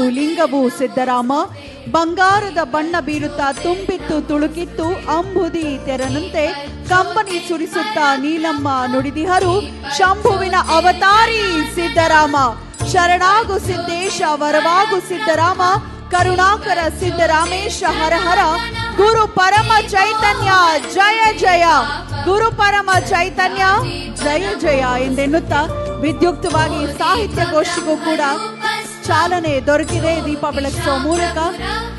ಆಗಿತ್ತು ಲಿಂಗವು ಸಿದ್ದರಾಮ. ಬಂಗಾರದ ಬಣ್ಣ ಬೀರುತ್ತಾ ತುಂಬಿತ್ತು ತುಳುಕಿತ್ತು ಅಂಬುದಿ ತೆರನಂತೆ ಕಂಬನಿ ಸುರಿಸುತ್ತಾ ನೀಲಮ್ಮ ನುಡಿದಿಹರು ಶಂಭುವಿನ ಅವತಾರಿ ಸಿದ್ದರಾಮ. ಶರಣಾಗು ಸಿದ್ದೇಶ ವರವಾಗು ಸಿದ್ದರಾಮ, ಕರುಣಾಕರ ಸಿದ್ದರಾಮೇಶ ಹರ ಹರ. ಗುರು ಪರಮ ಚೈತನ್ಯ ಜಯ ಜಯ, ಗುರು ಪರಮ ಚೈತನ್ಯ ಜಯ ಜಯ ಎಂದೆನ್ನುತ್ತಾ ವಿದ್ಯುಕ್ತವಾಗಿ ಸಾಹಿತ್ಯ ಗೋಷ್ಠಿಗೂ ಕೂಡ ಚಾಲನೆ ದೊರಕಿದೆ ದೀಪ ಬೆಳಗಿಸುವ ಮೂಲಕ.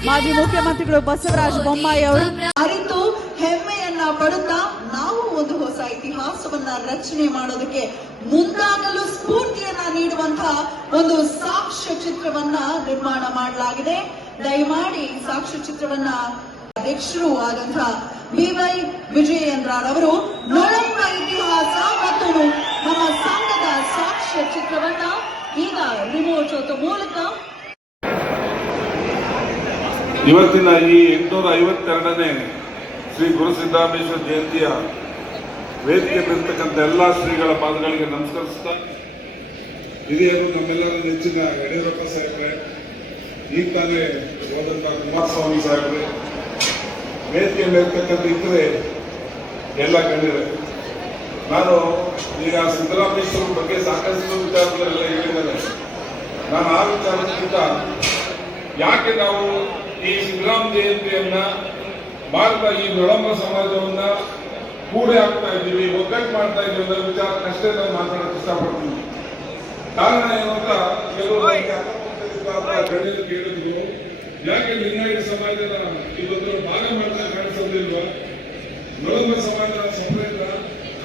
ಮಾಜಿ ಮುಖ್ಯಮಂತ್ರಿಗಳು ಬಸವರಾಜ ಬೊಮ್ಮಾಯಿ ಅವರು ಅರಿತು ಹೆಮ್ಮೆಯನ್ನ ಪಡುತ್ತಾ ನಾವು ಒಂದು ಹೊಸ ಇತಿಹಾಸವನ್ನ ರಚನೆ ಮಾಡೋದಕ್ಕೆ ಮುಂದಾಗಲು ಸ್ಫೂರ್ತಿಯನ್ನ ನೀಡುವಂತಹ ಒಂದು ಸಾಕ್ಷ್ಯ ಚಿತ್ರವನ್ನ ನಿರ್ಮಾಣ ಮಾಡಲಾಗಿದೆ. ದಯಮಾಡಿ ಸಾಕ್ಷ್ಯ ಚಿತ್ರವನ್ನ ಅಧ್ಯಕ್ಷರು ಆದಂತಹ BY ವಿಜಯೇಂದ್ರ ಅವರು ನೊಳಂಬ ಇತಿಹಾಸ ಮತ್ತು ನಮ್ಮ ಸಂಘದ ಸಾಕ್ಷ್ಯ ಚಿತ್ರವನ್ನ ಈಗ ರಿಮೋಟ್ ಮೂಲಕ ಇವತ್ತಿನ ಈ 852ನೇ ಶ್ರೀ ಗುರು ಸಿದ್ದರಾಮೇಶ್ವರ ಜಯಂತಿಯ ವೇದಿಕೆಯಲ್ಲಿರ್ತಕ್ಕಂಥ ಎಲ್ಲ ಶ್ರೀಗಳ ಪಾದಗಳಿಗೆ ನಮಸ್ಕರಿಸ್ತಾ, ಹಿರಿಯರು ನಮ್ಮೆಲ್ಲರ ನೆಚ್ಚಿನ ಯಡಿಯೂರಪ್ಪ ಸಾಹೇಬ್ರೆ, ಈಗ ತಾನೇ ಹೋದಂತ ಕುಮಾರಸ್ವಾಮಿ ಸಾಹೇಬ್ರೆ, ವೇದಿಕೆಯಲ್ಲಿರ್ತಕ್ಕಂಥ ಇತರೆ ಎಲ್ಲ ಗಣ್ಯರೇ, ನಾನು ಈಗ ಸಿದ್ದರಾಮೇಶ್ವರ ಬಗ್ಗೆ ಸಾಕಷ್ಟು ವಿಚಾರಗಳೆಲ್ಲ ಹೇಳಿದ್ದೇನೆ. ನಾನು ಆ ವಿಚಾರಕ್ಕಿಂತ ಯಾಕೆ ನಾವು ಈ ಸಿದ್ದರಾಮ ಜಯಂತಿಯನ್ನ ಮಾಡ್ತಾ ಈ ನೊಳಂಬ ಸಮಾಜವನ್ನ ಕೂಡೆ ಹಾಕ್ತಾ ಇದ್ದೀವಿ, ಒಗ್ಗಟ್ಟು ಮಾಡ್ತಾ ಇದ್ದೀವಿ ಅನ್ನೋ ವಿಚಾರಕ್ಕಷ್ಟೇ ನಾನು ಮಾತಾಡೋಕೆ ಇಷ್ಟಪಡ್ತೀನಿ. ಕಾರಣ ಏನು ಅಂತ ಕೆಲವರು ಗಣ್ಯರು ಕೇಳಿದ್ರು, ಯಾಕೆ ಲಿಂಗಾಯತ ಸಮಾಜದ ಇವತ್ತು ಭಾಗ ಮಾಡ್ತಾ ಕಾಣಿಸೋದಿಲ್ವಾ, ನೊಳಂಬ ಸಮಾಜ ಸಪರೇಟ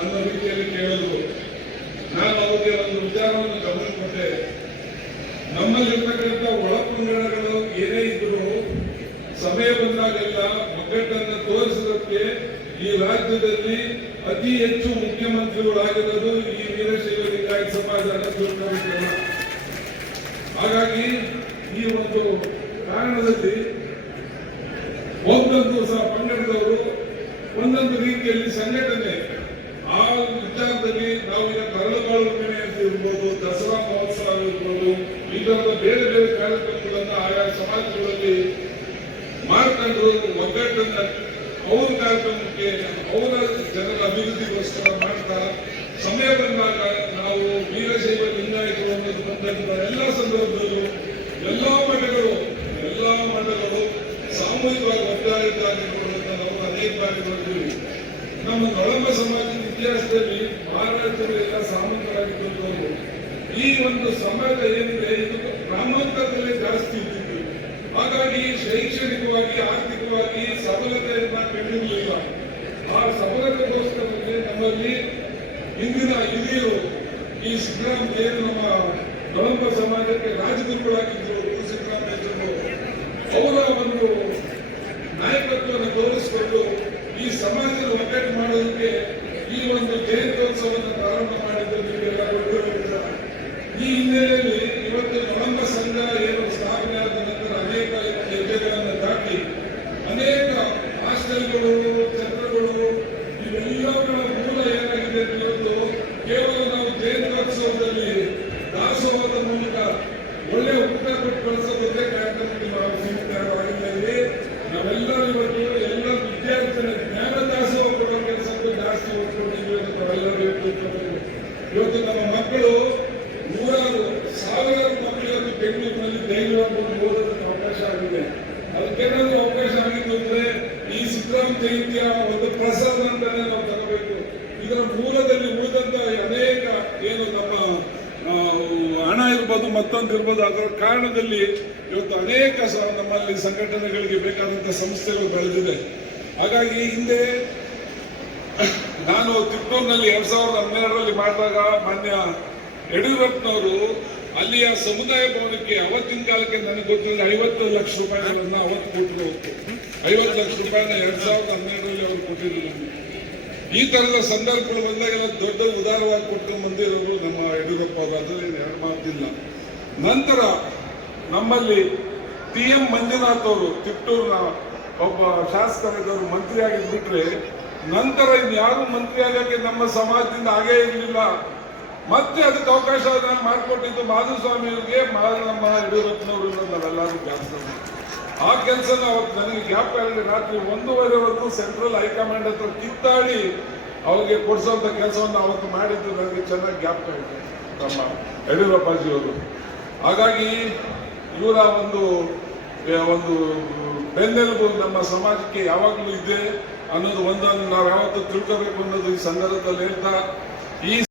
ಅನ್ನೋ ರೀತಿಯಲ್ಲಿ ಕೇಳಿದ್ರು. ನಾನು ಅವರಿಗೆ ಒಂದು ವಿಚಾರವನ್ನು ಗಮನಿಸಿಕೊಂಡೆ. ನಮ್ಮಲ್ಲಿರ್ತಕ್ಕಂಥ ಒಳಪಂಗಡಗಳು ಏನೇ ಇದ್ರು ಸಮಯ ಬಂದಾಗೆಲ್ಲ ಒಗ್ಗಟ್ಟನ್ನು ತೋರಿಸೋದಕ್ಕೆ ಈ ರಾಜ್ಯದಲ್ಲಿ ಅತಿ ಹೆಚ್ಚು ಮುಖ್ಯಮಂತ್ರಿಗಳಾಗಿರೋದು ಈ ವೀರಶೈವ ಲಿಂಗಾಯತ ಸಮಾಜ ಅನ್ನೋದು. ಹಾಗಾಗಿ ಈ ಒಂದು ಕಾರಣದಲ್ಲಿ ಒಂದೊಂದು ಸಹ ಪಂಗಡದವರು ಒಂದೊಂದು ರೀತಿಯಲ್ಲಿ ಸಂಘಟನೆ ಆ ವಿಚಾರದಲ್ಲಿ ನಾವು ಈಗ ಕರಳುಗಾಳು ಹುಣ್ಣಿಮೆ ಅಂತ ಇರ್ಬೋದು, ದಸರಾ ಮಹೋತ್ಸವ ಇರ್ಬೋದು, ಇದರಿಂದ ಬೇರೆ ಬೇರೆ ಕಾರ್ಯಕ್ರಮಗಳನ್ನ ಆಯಾ ಸಮಾಜಗಳಲ್ಲಿ ಮಾಡ್ಕೊಂಡು ಒಗ್ಗಟ್ಟನ್ನ ಅವ್ರ ಕಾರ್ಯಕ್ರಮಕ್ಕೆ ಅವರ ಜನರ ಅಭಿವೃದ್ಧಿಗೋಸ್ಕರ ಮಾಡ್ತಾ ಸಮಯ ಬಂದಾಗ ನಾವು ವೀರಶೈವ ಲಿಂಗಾಯತರು ಅನ್ನೋದು ಬಂದಂತ ಎಲ್ಲ ಸಂದರ್ಭದಲ್ಲೂ ಎಲ್ಲಾ ಮಠಗಳು ಸಾಮೂಹಿಕವಾಗಿ ಒಗ್ಗಟ್ಟಿದ್ದಾಗಿರುವುದನ್ನು ನಾವು ಅನೇಕ ಬಾರಿ ನೋಡ್ತೀವಿ. ನಮ್ಮ ನೊಳಂಬ ಸಮಾಜದ ಇತಿಹಾಸದಲ್ಲಿ ಮಹಾರಾಜರೆಲ್ಲ ಸಾಮಂತರಾಗಿದ್ದರು. ಈ ಒಂದು ಸಮಾಜ ಏನಿದೆ ಇದು ಗ್ರಾಮಾಂತರದಲ್ಲಿ ಜಾಸ್ತಿ ಇದ್ದಿತ್ತು. ಹಾಗಾಗಿ ಶೈಕ್ಷಣಿಕವಾಗಿ ಆರ್ಥಿಕವಾಗಿ ಸಬಲತೆಯನ್ನ ಕಂಡಿರಲಿಲ್ಲ. ಆ ಸಬಲತೆಗೋಸ್ಕರ ನಮ್ಮಲ್ಲಿ ಇಂದಿನ ಹಿರಿಯರು ಈ ಸಿದ್ದರಾಮ ಏನು ನಮ್ಮ ನೊಳಂಬ ಸಮಾಜಕ್ಕೆ ರಾಜಗುರುಗಳಾಗಿದ್ದರು ಸಿದ್ದರಾಮೇಶ್ವರರು, ಅವರ ಒಂದು ನಾಯಕತ್ವವನ್ನು ತೋರಿಸಿಕೊಂಡು ಈ ಸಮಾಜದ ಒಗ್ಗಟ್ಟು ಮಾಡೋದಕ್ಕೆ ಈ ಒಂದು ಜಯಂತ್ಯೋತ್ಸವವನ್ನು ಪ್ರಾರಂಭ ಮಾಡಿದ್ದು ನೀವೆಲ್ಲ ಗೊತ್ತಿರಲಿಲ್ಲ. ಈ ಹಿನ್ನೆಲೆಯಲ್ಲಿ ಇವತ್ತು ನೊಳಂಬ ಸಂಘ ಏನು ಸ್ಥಾಪನೆ ಆದ ನಂತರ ಅನೇಕ ಹೆಜ್ಜೆಗಳನ್ನು ದಾಟಿ ಅನೇಕ ಹಾಸ್ಟೆಲ್ಗಳು, ಛತ್ರಗಳು, ಇವೆಲ್ಲವುಗಳ ಮೂಲ ಏನಾಗಿದೆ ಅಂತ ಇವತ್ತು ಕೇವಲ ನಾವು ಜಯಂತ್ಯೋತ್ಸವದಲ್ಲಿ ದಾಸೋಹದ ಮೂಲಕ ಒಳ್ಳೆ ಊಟ ಕೊಟ್ಟು ಕಳಿಸೋದೇ ಕಾರ್ಯಕ್ರಮಕ್ಕೆ ನಾವು ಸೀಮಿತವಾಗಿದ್ದೇವೆ. ನಾವೆಲ್ಲರೂ ಇವತ್ತು ಎಲ್ಲ ವಿದ್ಯಾರ್ಥಿಗಳ ಜ್ಞಾನ ದಾಸೋಹ ಕೊಡೋ ಕೆಲಸಕ್ಕೆ ಜಾಸ್ತಿ ಒಪ್ಪಿಕೊಂಡಿದ್ದೀವಿ ಅಂತ ನಾವೆಲ್ಲರೂ ಇವತ್ತು ನಮ್ಮ ಮಕ್ಕಳು ಸಾವಿರಾರು ಮಕ್ಕಳು ಬೆಂಗಳೂರಿನಲ್ಲಿ ಧೈರ್ಯವಾಗಿ ಓದೋದಕ್ಕೆ ಅವಕಾಶ ಆಗಿದೆ. ಅದಕ್ಕೇನಾದ್ರೂ ಅವಕಾಶ ಆಗಿತ್ತು ಅಂದ್ರೆ ಈ ಸಿದ್ದರಾಮ ಜಯಂತಿಯ ಒಂದು ಪ್ರಸಾದ ಅಂತಾನೆ ನಾವು ತಗೋಬೇಕು. ಇದರ ಮೂಲದಲ್ಲಿ ಉಳಿದಂತ ಅನೇಕ ಏನು ನಮ್ಮ ಹಣ ಇರ್ಬೋದು, ಮತ್ತೊಂದು ಇರ್ಬೋದು, ಅದರ ಕಾರಣದಲ್ಲಿ ಇವತ್ತು ಅನೇಕ ನಮ್ಮಲ್ಲಿ ಸಂಘಟನೆಗಳಿಗೆ ಬೇಕಾದಂತಹ ಸಂಸ್ಥೆಗಳು ಬೆಳೆದಿದೆ. ಹಾಗಾಗಿ ಹಿಂದೆ ನಾನು ತಿಪ್ಪೂರಿನಲ್ಲಿ 2012ರಲ್ಲಿ ಮಾಡಿದಾಗ ಮಾನ್ಯ ಯಡಿಯೂರಪ್ಪನವರು ಅಲ್ಲಿಯ ಸಮುದಾಯ ಭವನಕ್ಕೆ ಅವತ್ತಿನ ಕಾಲಕ್ಕೆ ನನಗೆ ಗೊತ್ತಿಲ್ಲ 50 ಲಕ್ಷ ರೂಪಾಯಿಗಳನ್ನ ಅವತ್ತು ಕೊಟ್ಟರು. 50 ಲಕ್ಷ ರೂಪಾಯಿನ 2012ರಲ್ಲಿ ಅವರು ಕೊಟ್ಟಿರಲಿಲ್ಲ. ಈ ತರದ ಸಂದರ್ಭಗಳು ಬಂದಾಗೆಲ್ಲ ದೊಡ್ಡ ಉದಾರವಾಗಿ ಕೊಟ್ಟು ಬಂದಿರೋರು ನಮ್ಮ ಯಡಿಯೂರಪ್ಪ ಅವರು, ಅದರಲ್ಲಿ ಎರಡು ಮಾತಿಲ್ಲ. ನಂತರ ನಮ್ಮಲ್ಲಿ TM ಮಂಜುನಾಥ್ ಅವರು ತಿಪ್ಟೂರಿನ ಒಬ್ಬ ಶಾಸಕರಿದ್ದವರು ಮಂತ್ರಿ ಆಗಿದ್ಬಿಟ್ರೆ ನಂತರ ಇನ್ಯಾರು ಮಂತ್ರಿ ಆಗಕ್ಕೆ ನಮ್ಮ ಸಮಾಜದಿಂದ ಆಗೇ ಇರಲಿಲ್ಲ. ಮತ್ತೆ ಅದಕ್ಕೆ ಅವಕಾಶ ನಾನು ಮಾಡಿಕೊಟ್ಟಿದ್ದು ಮಾಧುಸ್ವಾಮಿ ಅವರಿಗೆ ನಮ್ಮ ಯಡಿಯೂರಪ್ಪನವರು ನಾವೆಲ್ಲರೂ ಜ್ಞಾಪಿಸ್ತಾ ಆ ಕೆಲಸನ ಅವತ್ತು ನನಗೆ ಗ್ಯಾಪ್ ಆಗಿದೆ. ರಾತ್ರಿ 1:30ವರೆಗೂ ಸೆಂಟ್ರಲ್ ಹೈಕಮಾಂಡ್ ಹತ್ರ ಕಿತ್ತಾಡಿ ಅವ್ರಿಗೆ ಕೊಡಿಸುವಂತ ಕೆಲಸವನ್ನು ಅವತ್ತು ಮಾಡಿದ್ದು ನನಗೆ ಚೆನ್ನಾಗಿ ಗ್ಯಾಪ್ ಆಗಿದೆ ನಮ್ಮ ಯಡಿಯೂರಪ್ಪಾಜಿಯವರು. ಹಾಗಾಗಿ ಇವರ ಒಂದು ಬೆನ್ನೆಲುಬು ನಮ್ಮ ಸಮಾಜಕ್ಕೆ ಯಾವಾಗಲೂ ಇದೆ ಅನ್ನೋದು ಒಂದನ್ನು ನಾವು ಯಾವತ್ತೂ ತಿಳ್ಕೋಬೇಕು ಅನ್ನೋದು ಈ ಸಂದರ್ಭದಲ್ಲಿ ಹೇಳ್ತಾ ಈ